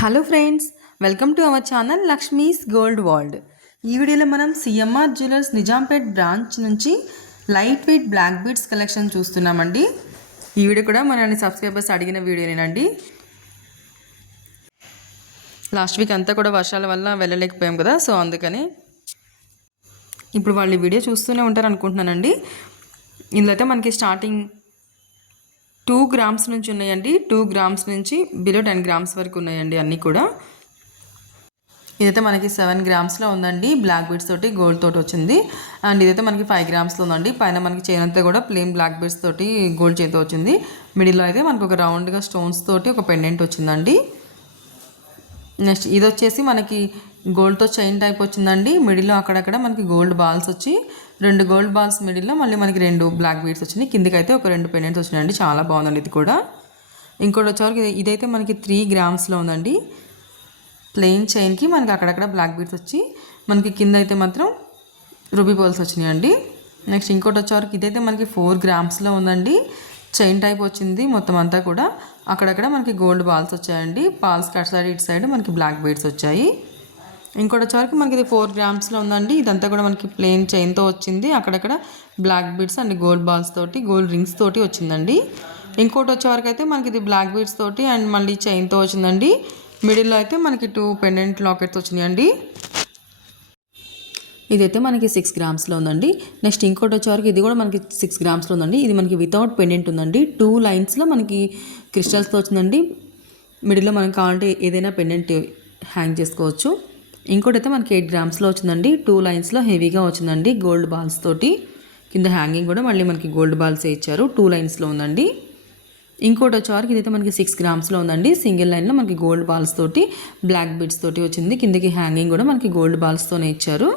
Hello friends, welcome to our channel Lakshmi's gold world. ఈ వీడియోలో మనం సిఎంఆర్ జ్యువెలర్స్ నిజాంపేట్ బ్రాంచ్ నుంచి light weight black beads collection చూస్తున్నామండి. ఈ వీడియో కూడా మన సబ్స్క్రైబర్స్ అడిగిన వీడియోనేనండి. లాస్ట్ వీక్ అంతా కూడా వర్షాల వల్ల వెళ్ళలేకపోయాం కదా, సో అందుకని ఇప్పుడు వాళ్ళు ఈ వీడియో చూస్తూనే ఉంటారు అనుకుంటున్నానండి. ఇందులో అయితే మనకి స్టార్టింగ్ 2 గ్రామ్స్ నుంచి ఉన్నాయండి. 2 గ్రామ్స్ నుంచి బిలో 10 గ్రామ్స్ వరకు ఉన్నాయండి అన్నీ కూడా. ఇదైతే మనకి 7 గ్రామ్స్లో ఉందండి, బ్లాక్ బీడ్స్ తోటి గోల్డ్ తోటి వచ్చింది. అండ్ ఇదైతే మనకి 5 గ్రామ్స్లో ఉందండి. పైన మనకి చైన్ అంతా కూడా ప్లెయిన్ బ్లాక్ బీడ్స్ తోటి గోల్డ్ చైన్తో వచ్చింది. మిడిల్లో అయితే మనకు ఒక రౌండ్గా స్టోన్స్ తోటి ఒక పెండెంట్ వచ్చిందండి. నెక్స్ట్ ఇది వచ్చేసి మనకి గోల్డ్తో చైన్ టైప్ వచ్చిందండి. మిడిల్లో అక్కడక్కడ మనకి గోల్డ్ బాల్స్ వచ్చి 2 గోల్డ్ బాల్స్ మిడిల్లో మళ్ళీ మనకి 2 బ్లాక్ బీడ్స్ వచ్చినాయి. కిందికైతే ఒక 2 పెండెంట్స్ వచ్చినాయండి. చాలా బాగుందండి ఇది కూడా. ఇంకోటి వచ్చేవరకు ఇదైతే మనకి 3 గ్రామ్స్లో ఉందండి. ప్లెయిన్ చైన్కి మనకి అక్కడక్కడ బ్లాక్ బీడ్స్ వచ్చి మనకి కింద అయితే మాత్రం రూబీ బాల్స్ వచ్చినాయండి. నెక్స్ట్ ఇంకోటి వచ్చేవరకు ఇదైతే మనకి 4 గ్రామ్స్లో ఉందండి. చైన్ టైప్ వచ్చింది మొత్తం అంతా కూడా. అక్కడక్కడ మనకి గోల్డ్ బాల్స్ వచ్చాయండి. బాల్స్కి అటు సైడ్ ఇటు సైడ్ మనకి బ్లాక్ బీడ్స్ వచ్చాయి. ఇంకోటి వచ్చేవరకు మనకి ఇది 4 గ్రామ్స్లో ఉందండి. ఇదంతా కూడా మనకి ప్లెయిన్ చైన్తో వచ్చింది. అక్కడక్కడ black beads and gold balls తోటి గోల్డ్ రింగ్స్ తోటి వచ్చిందండి. ఇంకోటి వచ్చేవరకు అయితే మనకి ఇది బ్లాక్ బీడ్స్ తోటి అండ్ మళ్ళీ చైన్తో వచ్చిందండి. మిడిల్లో అయితే మనకి 2 పెండెంట్ లాకెట్స్ వచ్చినాయండి. ఇదైతే మనకి 6 గ్రామ్స్లో ఉందండి. నెక్స్ట్ ఇంకోటి వచ్చేవరకు ఇది కూడా మనకి 6 గ్రామ్స్లో ఉందండి. ఇది మనకి వితౌట్ పెండెంట్ ఉందండి. 2 లైన్స్లో మనకి క్రిస్టల్స్తో వచ్చిందండి. మిడిల్లో మనకి కావాలంటే ఏదైనా పెండెంట్ హ్యాంగ్ చేసుకోవచ్చు. ఇంకోటి అయితే మనకి 8 గ్రామ్స్లో వచ్చిందండి. 2 లైన్స్లో హెవీగా వచ్చిందండి గోల్డ్ బాల్స్ తోటి. కింద హ్యాంగింగ్ కూడా మళ్ళీ మనకి గోల్డ్ బాల్సే ఇచ్చారు. 2 లైన్స్లో ఉందండి. ఇంకోటి వచ్చేవరకు ఇదైతే మనకి 6 గ్రామ్స్లో ఉందండి. సింగిల్ లైన్లో మనకి గోల్డ్ బాల్స్ తోటి బ్లాక్ బీడ్స్ తోటి వచ్చింది. కిందకి హ్యాంగింగ్ కూడా మనకి గోల్డ్ బాల్స్తోనే ఇచ్చారు.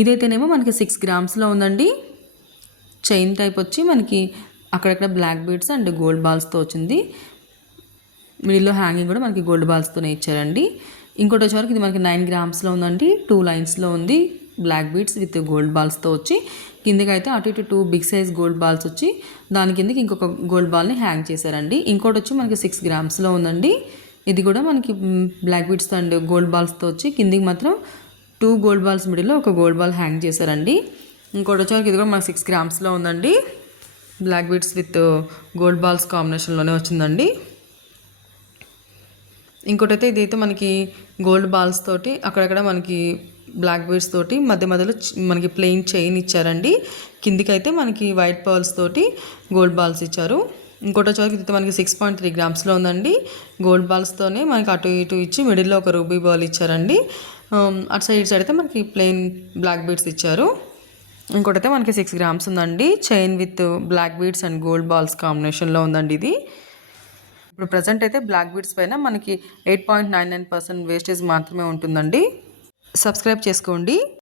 ఇదైతేనేమో మనకి 6 గ్రామ్స్లో ఉందండి. చైన్ టైప్ వచ్చి మనకి అక్కడక్కడ బ్లాక్ బీడ్స్ అండ్ గోల్డ్ బాల్స్తో వచ్చింది. మిడిల్లో హ్యాంగింగ్ కూడా మనకి గోల్డ్ బాల్స్తోనే ఇచ్చారండి. ఇంకోటి వచ్చేవరకు ఇది మనకి 9 గ్రామ్స్లో ఉందండి. 2 లైన్స్లో ఉంది. బ్లాక్ బీడ్స్ విత్ గోల్డ్ బాల్స్తో వచ్చి కిందకి అయితే అటు ఇటు 2 బిగ్ సైజ్ గోల్డ్ బాల్స్ వచ్చి దాని కిందకి ఇంకొక గోల్డ్ బాల్ని హ్యాంగ్ చేశారండి. ఇంకోటి వచ్చి మనకి 6 గ్రామ్స్లో ఉందండి. ఇది కూడా మనకి బ్లాక్ బీడ్స్ అండ్ గోల్డ్ బాల్స్తో వచ్చి కిందికి మాత్రం 2 గోల్డ్ బాల్స్ మిడిల్లో ఒక గోల్డ్ బాల్ హ్యాంగ్ చేశారండి. ఇంకోటి వచ్చేవరకు ఇది కూడా మనకి 6 గ్రామ్స్లో ఉందండి. Black beads with gold balls కాంబినేషన్లోనే వచ్చిందండి. ఇంకోటి అయితే ఇదైతే మనకి గోల్డ్ బాల్స్ తోటి అక్కడక్కడ మనకి బ్లాక్ బీడ్స్ తోటి మధ్య మధ్యలో మనకి ప్లెయిన్ చైన్ ఇచ్చారండి. కిందికి అయితే మనకి వైట్ పర్ల్స్ తోటి గోల్డ్ బాల్స్ ఇచ్చారు. ఇంకోటి వచ్చేవరకు ఇది మనకి 6.3 గ్రామ్స్లో ఉందండి. గోల్డ్ బాల్స్తోనే మనకి అటు ఇటు ఇచ్చి మిడిల్లో ఒక రూబీ బాల్ ఇచ్చారండి. అటు సైడ్ ఇటు సైడ్ అయితే మనకి ప్లెయిన్ బ్లాక్ బీడ్స్ ఇచ్చారు. ఇంకోటి అయితే మనకి 6 గ్రామ్స్ ఉందండి. Chain with black beads and gold balls కాంబినేషన్లో ఉందండి ఇది. ఇప్పుడు ప్రజెంట్ అయితే బ్లాక్ బీడ్స్ పైన మనకి 8.99% వేస్టేజ్ మాత్రమే ఉంటుందండి. సబ్స్క్రైబ్ చేసుకోండి.